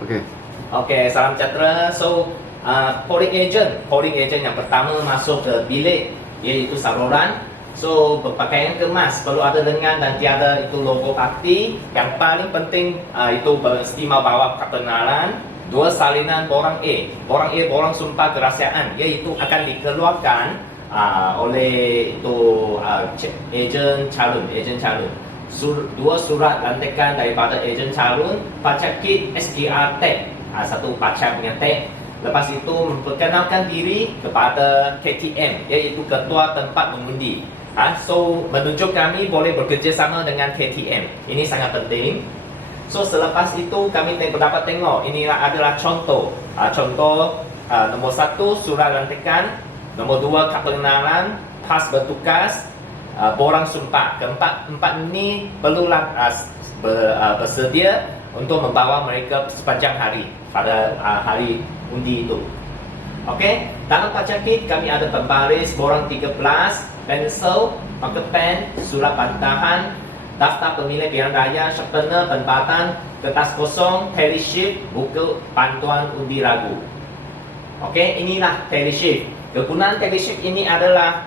Oke. Oke, salam sejahtera. So, polling agent yang pertama masuk ke bilik iaitu saluran. So, berpakaian kemas, perlu ada lengan dan tiada itu logo parti. Yang paling penting itu beristimewa bawa kebenaran. Dua salinan borang A. Borang sumpah kerahasiaan, iaitu akan dikeluarkan oleh itu ejen calon. Dua surat lantikan daripada ejen calon, pacakit SDR tag, satu pacak punya tag. Lepas itu memperkenalkan diri kepada KTM, iaitu ketua tempat mengundi. So menunjuk kami boleh bekerjasama dengan KTM. Ini sangat penting. So selepas itu kami dapat tengok inilah adalah contoh. Nombor 1 surat lantikan, nombor 2 kad pengenalan, pas bertugas, borang sumpah. Empat ini perlulah bersedia untuk membawa mereka sepanjang hari pada hari undi itu. Okey, dalam pacakit kami ada pembaris borang 13, pensel, marker pen, surat bantahan, daftar pemilih pilihan raya, sharpener, penempatan, kertas kosong, tally sheet, buku panduan undi ragu. Okey, inilah tally sheet. Kegunaan tally sheet ini adalah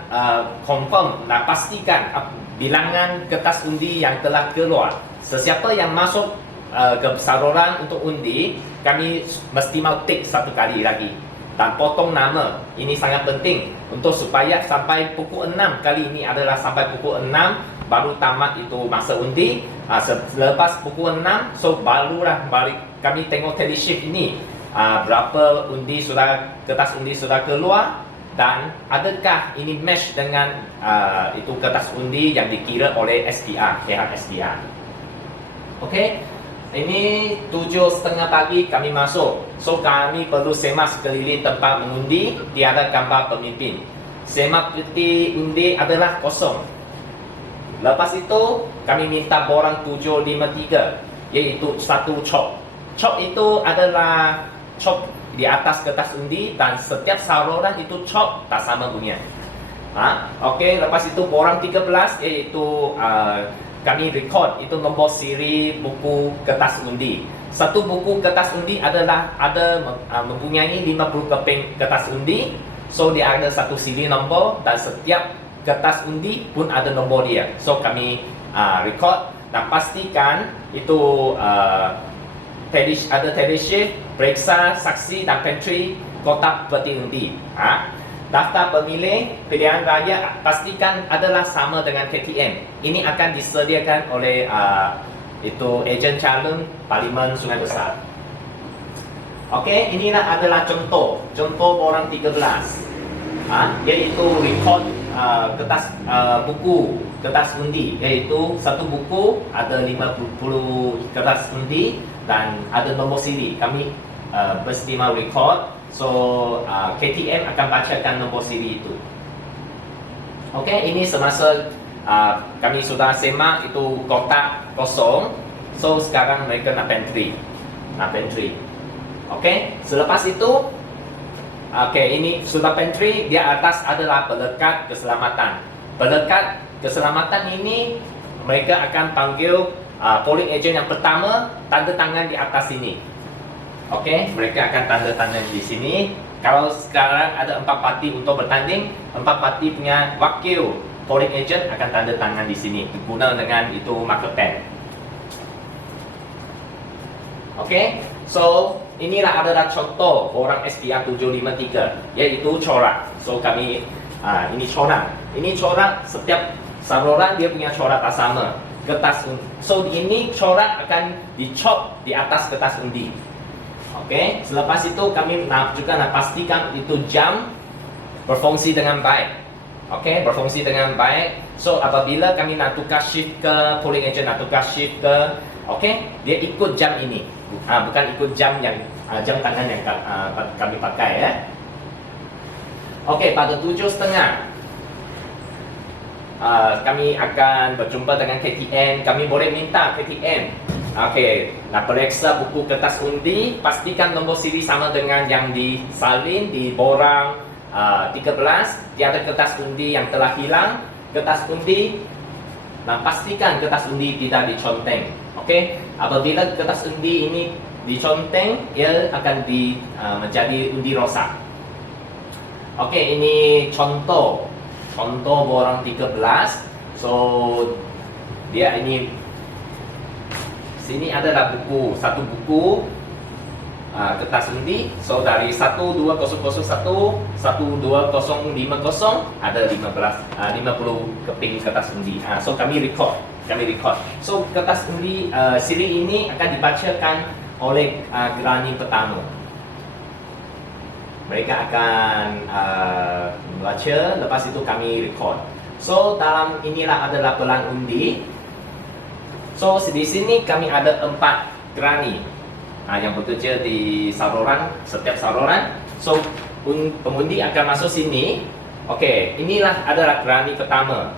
confirm, pastikan bilangan kertas undi yang telah keluar. Sesiapa yang masuk ke saluran untuk undi, kami mesti mau tik satu kali lagi dan potong nama. Ini sangat penting untuk supaya sampai pukul 6, kali ini adalah sampai pukul 6 baru tamat itu masa undi. Selepas pukul 6, so barulah balik kami tengok tally sheet ini, berapa kertas undi sudah keluar dan adakah ini match dengan itu kertas undi yang dikira oleh SDR, pihak SDR. Okey, ini 7:30 pagi kami masuk. So kami perlu semak sekeliling tempat mengundi, tiada gambar pemimpin. Semak peti undi adalah kosong. Lepas itu kami minta borang 753, iaitu satu cop. Cop itu adalah cop di atas kertas undi dan setiap saluran itu cop tak sama bunyinya. Okey, lepas itu borang 13, iaitu kami record itu nombor siri buku kertas undi. Satu buku kertas undi adalah mempunyai 50 keping kertas undi. So dia ada satu siri nombor dan setiap kertas undi pun ada nombor dia. So kami record dan pastikan itu ada tally sheet, periksa, saksi dan pantry kotak peti undi. Daftar pemilih pilihan raya pastikan adalah sama dengan KTM. Ini akan disediakan oleh itu ejen calon Parlimen Sungai Besar. Okey, inilah adalah contoh borang 13. Iaitu record buku kertas undi, iaitu satu buku ada 50 kertas undi dan ada nombor siri. Kami beristimewa record. So KTM akan bacakan nombor siri itu. Okey, ini semasa kami sudah semak itu kotak kosong. So sekarang mereka nak pantry. Okey, selepas itu ini sudah pantry. Dia atas adalah pelekat keselamatan. Pelekat keselamatan ini mereka akan panggil polling agent yang pertama, tanda tangan di atas sini. Okey, mereka akan tanda tangan di sini. Kalau sekarang ada 4 parti untuk bertanding, 4 parti punya wakil polling agent akan tanda tangan di sini guna dengan itu marker pen. Okey, so inilah adalah contoh orang SDR 753, iaitu corak. So kami ini corak. Ini corak, setiap saluran dia punya corak tak sama. So ini corak akan dicop di atas kertas undi. Okey, selepas itu kami juga nak pastikan itu jam berfungsi dengan baik. Okey, berfungsi dengan baik. So apabila kami nak tukar shift ke polling agent, nak tukar shift ke, okey, dia ikut jam ini. Bukan ikut jam yang jam tangan yang kami pakai ya. Okey, pada 7:30 kami akan berjumpa dengan KTM. Kami boleh minta KTM, okey, nak periksa buku kertas undi, pastikan nombor siri sama dengan yang disalin di borang 13. Tiada kertas undi yang telah hilang. Kertas undi, pastikan kertas undi tidak diconteng. Okey, apabila kertas undi ini diconteng, ia akan menjadi undi rosak. Okey, ini contoh borang 13. So dia ini sini adalah satu buku kertas undi. So dari 12001 12050 ada 50 keping kertas undi. So kami record. So kertas undi siri ini akan dibacakan oleh gerani pertama. Mereka akan membaca, lepas itu kami record. So dalam inilah adalah pelan undi. So di sini kami ada 4 gerani yang bekerja di saluran, setiap saluran. So pengundi akan masuk sini. Okey, inilah adalah gerani pertama.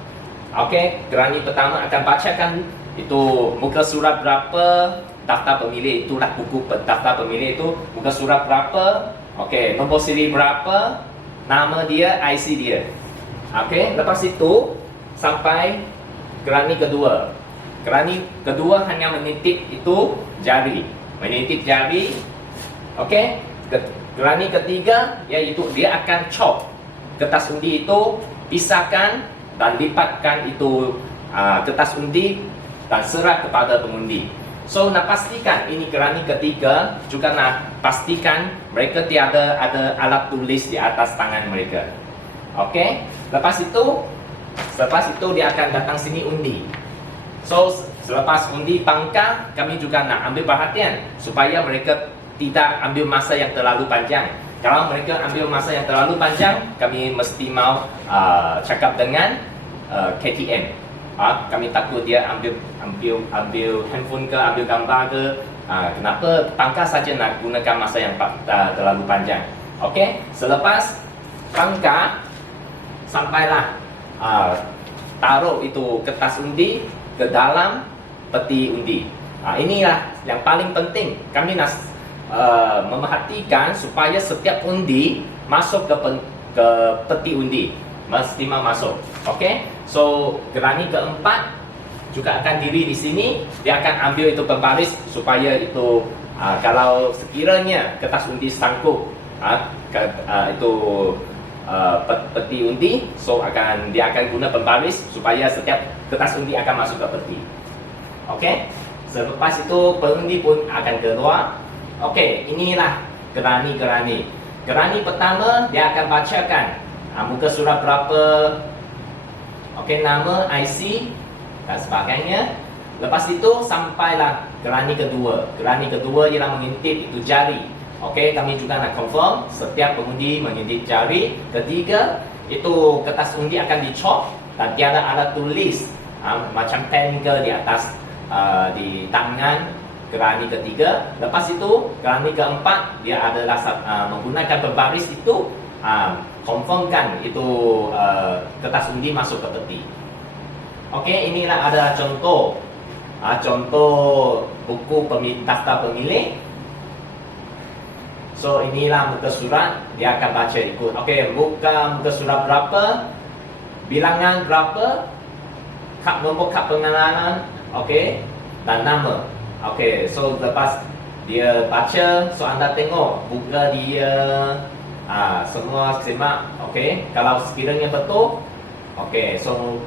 Okey, gerani pertama akan bacakan itu muka surat berapa, daftar pemilih, itulah buku daftar pemilih itu, muka surat berapa, okey, nombor siri berapa, nama dia, IC dia. Okey, lepas itu sampai gerani kedua. Gerani kedua hanya menitip itu jari, Okey, gerani ketiga iaitu dia akan chop kertas undi itu, pisahkan dan lipatkan itu kertas undi dan serah kepada pengundi. So nak pastikan ini gerani ketiga, juga nak pastikan mereka tiada ada alat tulis di atas tangan mereka. Okey, lepas itu dia akan datang sini undi. So selepas undi pangkal, kami juga nak ambil perhatian supaya mereka tidak ambil masa yang terlalu panjang. Kalau mereka ambil masa yang terlalu panjang, kami mesti mau cakap dengan KTM. Kami takut dia ambil handphone ke, ambil gambar ke. Kenapa pangkal saja nak gunakan masa yang terlalu panjang. Okey, selepas pangkal, sampailah taruh itu kertas undi ke dalam peti undi. Inilah yang paling penting. Kami nak memerhatikan supaya setiap undi masuk ke peti undi, mesti masuk. Okey, so gerani keempat juga akan diri di sini. Dia akan ambil itu pembaris supaya itu kalau sekiranya kertas undi sangkut itu peti undi, so dia akan guna pembaris supaya setiap kertas undi akan masuk ke peti. Okey, selepas itu pengundi pun akan keluar. Okey, inilah gerani. Gerani pertama dia akan bacakan muka surat berapa, okey, nama, IC dan sebagainya. Lepas itu sampailah gerani kedua. Gerani kedua ialah mengintip itu jari. Okey, kami juga nak confirm setiap pengundi mengintip jari. Ketiga, itu kertas undi akan dicop dan tiada alat tulis macam pen ke di atas di tangan gerani ketiga. Lepas itu gerani keempat dia adalah menggunakan pembaris itu, confirmkan itu kertas undi masuk ke peti. Okey, inilah adalah contoh buku daftar pemilih. So inilah muka surat, dia akan baca ikut. Okey, muka surat berapa, bilangan berapa, nombor kad pengenalan, okey, dan nama. Okey, so lepas dia baca, so anda tengok buka dia, semua semak. Okey, kalau sekiranya betul, okey, so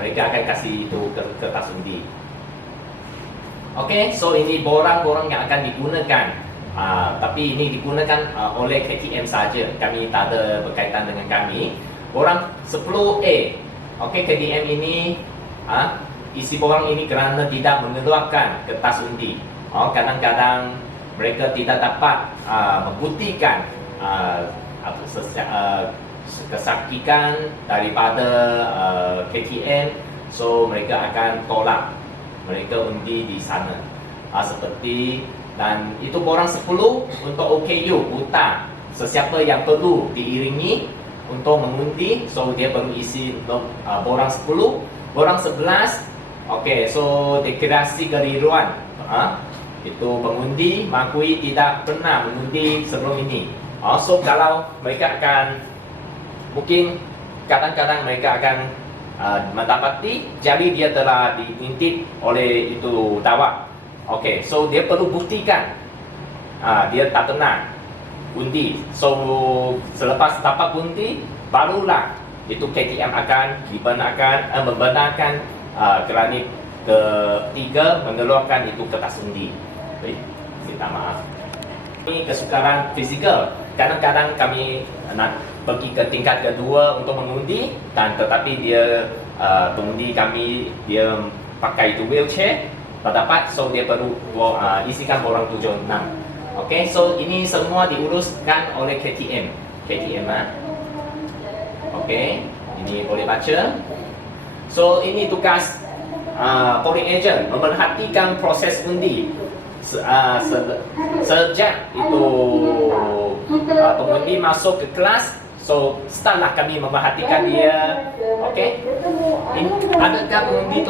mereka akan kasih itu kertas undi. Okey, so ini borang-borang yang akan digunakan. Tapi ini digunakan oleh KTM saja. Kami tak ada berkaitan dengan kami. Borang 10A. Okey, KTM ini isi borang ini kerana tidak mengeluarkan kertas undi. Kadang-kadang mereka tidak dapat membuktikan kesakitan daripada KTM. So mereka akan tolak mereka undi di sana. Seperti, dan itu borang 10 untuk OKU buta. Sesiapa yang perlu diiringi untuk mengundi, so dia perlu isi borang 10. Borang 11, okey, so deklarasi keliruan. Itu pengundi mengakui tidak pernah mengundi sebelum ini. So kalau mereka akan, mungkin kadang-kadang mereka akan mendapati jari dia telah diintip oleh itu tawak. Okey, so dia perlu buktikan dia tak pernah undi. So selepas dapat undi, barulah itu KTM akan membenarkan kerana ketiga mengeluarkan itu kertas undi. Baik, minta maaf. Ini kesukaran fizikal. Kadang-kadang kami nak pergi ke tingkat kedua untuk mengundi, dan tetapi dia pengundi kami dia pakai itu wheelchair, tak dapat, so dia perlu isikan borang 76. Okey, so ini semua diuruskan oleh KTM. Okey, ini boleh baca. So ini tugas polling agent, memerhatikan proses undi sejak itu pengundi masuk ke kelas. So startlah kami memerhatikan dia. Okey, adakah pengundi